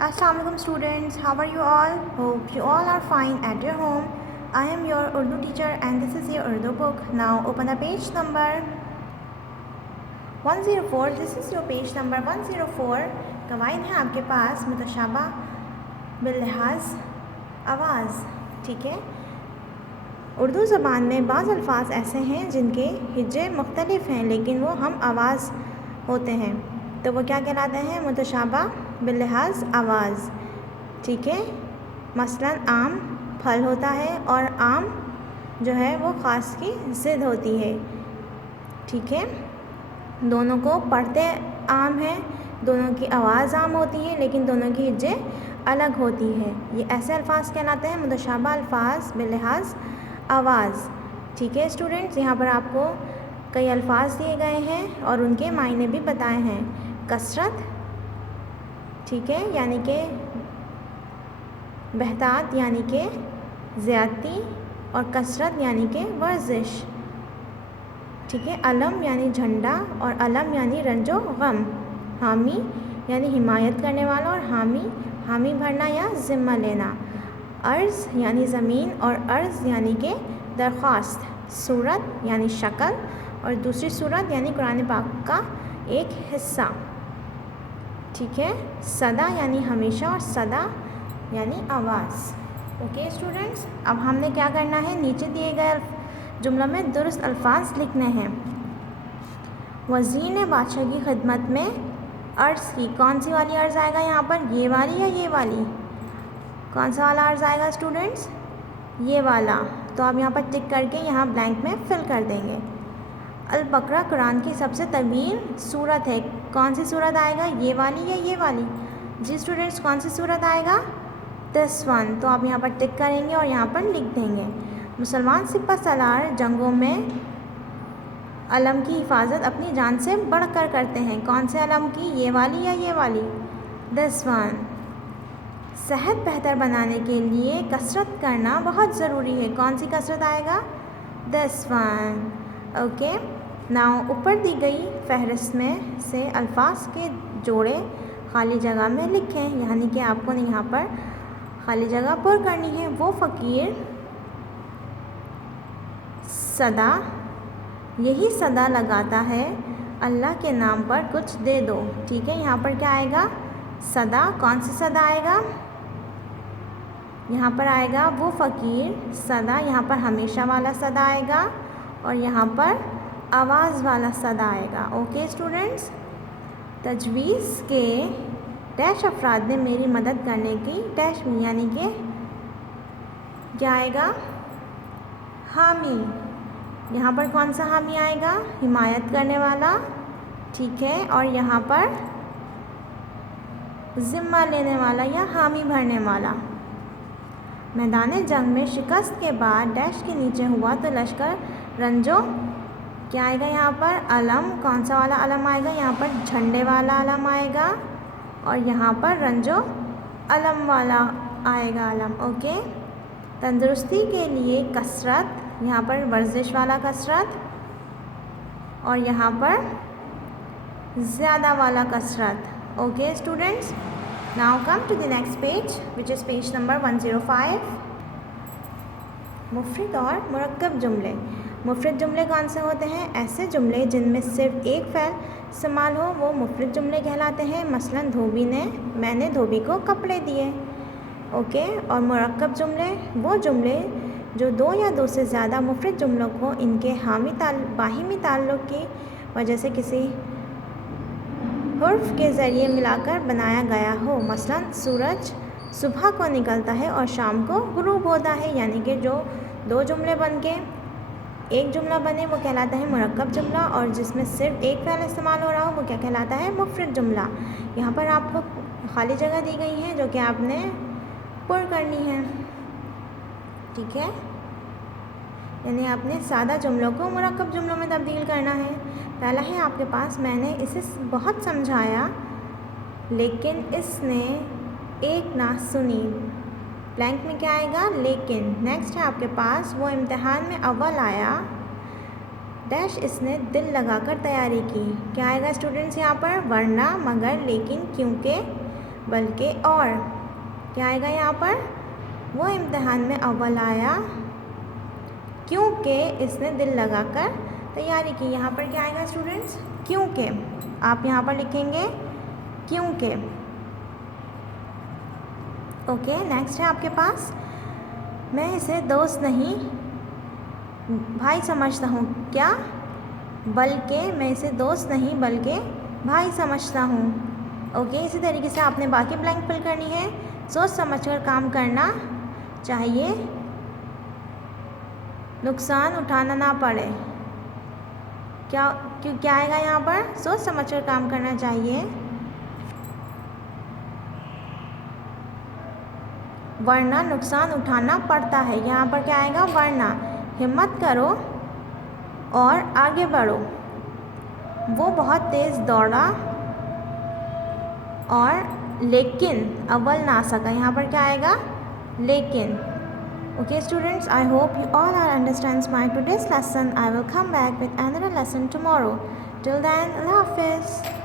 Assalamu alaikum students, how are you all? Hope you all are fine at your home. I am your Urdu teacher and this is your Urdu book. Now open the page number 104. This is your page number 104. कवायद है आपके पास मुतशाबा बिल्लिहाज आवाज़। ठीक है, उर्दू ज़बान में बाज़ अल्फाज ऐसे हैं जिनके हिज्जे मुख्तलिफ हैं लेकिन वो हम आवाज़ होते हैं, तो वो क्या कहलाते हैं? मुतशाबा बिल्लिहाज आवाज़। ठीक है, मसलन आम फल होता है और आम जो है वो ख़ास की ज़िद होती है। ठीक है, दोनों को पढ़ते आम है, दोनों की आवाज़ आम होती है लेकिन दोनों की हिज्जे अलग होती है। ये ऐसे अल्फाज कहलाते हैं मुतशाबा अल्फाज बिल्लिहाज आवाज़। ठीक है स्टूडेंट्स, यहाँ पर आपको कई अल्फाज दिए गए हैं और उनके मायने भी बताए हैं। कसरत, ठीक है, यानी कि बहतात यानी कि ज़्यादती, और कसरत यानी कि वर्जिश। ठीक है, अलम यानी झंडा और अलम यानी रंजो गम। हामी यानी हिमायत करने वाला और हामी भरना या ज़िम्मा लेना। अर्ज़ यानी ज़मीन और अर्ज़ यानी कि दरख्वास्त। सूरत यानी शक्ल और दूसरी सूरत यानी कुरान पाक का एक हिस्सा। ठीक है, सदा यानी हमेशा और सदा यानी आवाज़। ओके स्टूडेंट्स, अब हमने क्या करना है, नीचे दिए गए जुमला में दुरुस्त अल्फाज लिखने हैं। वज़ीर ने बादशाह की खिदमत में अर्ज़ की। कौन सी वाली अर्ज़ आएगा यहाँ पर, ये वाली या ये वाली? कौन सा वाला अर्ज़ आएगा स्टूडेंट्स? ये वाला। तो आप यहाँ पर टिक करके यहाँ ब्लैंक में फिल कर देंगे। अल बकरा कुरान की सबसे तवील सूरत है। कौन सी सूरत आएगा, ये वाली या ये वाली? जी स्टूडेंट्स, कौन सी सूरत आएगा? This one. तो आप यहाँ पर टिक करेंगे और यहाँ पर लिख देंगे। मुसलमान सिपह सलार जंगों में अलम की हिफाजत अपनी जान से बढ़कर करते हैं। कौन से अलम की, ये वाली या ये वाली? This one. सेहत बेहतर बनाने के लिए कसरत करना बहुत ज़रूरी है। कौन सी कसरत आएगा? This one. ओके, नाउ ऊपर दी गई फहरिस्त में से अल्फाज के जोड़े खाली जगह में लिखें, यानी कि आपको यहाँ पर खाली जगह पुर करनी है। वो फ़कीर सदा, यही सदा लगाता है, अल्लाह के नाम पर कुछ दे दो। ठीक है, यहाँ पर क्या आएगा? सदा। कौन सी सदा आएगा? यहाँ पर आएगा वो फ़कीर सदा, यहाँ पर हमेशा वाला सदा आएगा और यहाँ पर आवाज़ वाला सदा आएगा। ओके स्टूडेंट्स, तजवीज़ के डैश अफराद ने मेरी मदद करने की डैश में, यानी कि क्या आएगा? हामी। यहाँ पर कौन सा हामी आएगा? हिमायत करने वाला। ठीक है, और यहाँ पर ज़िम्मा लेने वाला या हामी भरने वाला। मैदान जंग में शिकस्त के बाद डैश के नीचे हुआ तो लश्कर रंजो, क्या आएगा यहाँ पर? अलम। कौन सा वाला अलम आएगा? यहाँ पर झंडे वाला अलम आएगा और यहाँ पर रंजो अलम वाला आएगा अलम। ओके, तंदुरुस्ती के लिए कसरत, यहाँ पर वर्जिश वाला कसरत और यहाँ पर ज़्यादा वाला कसरत। Okay students, now come to the next page which is page number 105। मुफरद और मुरक्कब जुमले। मुफरद जुमले कौन से होते हैं? ऐसे जुमले जिनमें सिर्फ एक फ़ेल इस्तेमाल हो वो मुफरद जुमले कहलाते हैं। मसलन मैंने धोबी को कपड़े दिए। ओके, और मुरक्कब जुमले वो जुमले जो दो या दो से ज़्यादा मुफरद जुमलों को इनके बाहिमी ताल्लुक़ की वजह से किसी हुर्फ के ज़रिए मिलाकर बनाया गया हो। मसलन सूरज सुबह को निकलता है और शाम को गुरूब होता है, यानी कि जो दो जुमले बन के एक जुमला बने वो कहलाता है मुरक्कब जुमला, और जिसमें सिर्फ एक फ़ेल इस्तेमाल हो रहा हो वो क्या कहलाता है? मुफरद जुमला। यहाँ पर आपको खाली जगह दी गई है जो कि आपने पुर करनी है। ठीक है, यानी आपने सादा जुमलों को मुरक्कब जुमलों में तब्दील करना है। पहला है आपके पास, मैंने इसे बहुत समझाया लेकिन इसने एक ना सुनी। ब्लैंक में क्या आएगा? लेकिन। नेक्स्ट है आपके पास, वो इम्तिहान में अव्वल आया डैश इसने दिल लगाकर तैयारी की। क्या आएगा स्टूडेंट्स यहाँ पर? वरना, मगर, लेकिन, क्योंकि, बल्कि और। क्या आएगा यहाँ पर? वो इम्तिहान में अव्वल आया क्योंकि इसने दिल लगाकर तैयारी की। यहाँ पर क्या आएगा स्टूडेंट्स? क्योंकि। आप यहाँ पर लिखेंगे क्योंकि। ओके, नेक्स्ट है आपके पास, मैं इसे दोस्त नहीं भाई समझता हूँ। क्या? बल्कि, मैं इसे दोस्त नहीं बल्कि भाई समझता हूँ। ओके, इसी तरीके से आपने बाकी ब्लैंक फिल करनी है। सोच समझकर काम करना चाहिए, नुकसान उठाना ना पड़े। क्या आएगा यहाँ पर? सोच समझकर काम करना चाहिए, वरना नुकसान उठाना पड़ता है। यहाँ पर क्या आएगा? वरना। हिम्मत करो और आगे बढ़ो। वो बहुत तेज़ दौड़ा और लेकिन अव्वल ना सका। यहाँ पर क्या आएगा? लेकिन। Okay students, I hope you all are understands my today's lesson. I will come back with another lesson tomorrow. Till then, Allah Hafiz.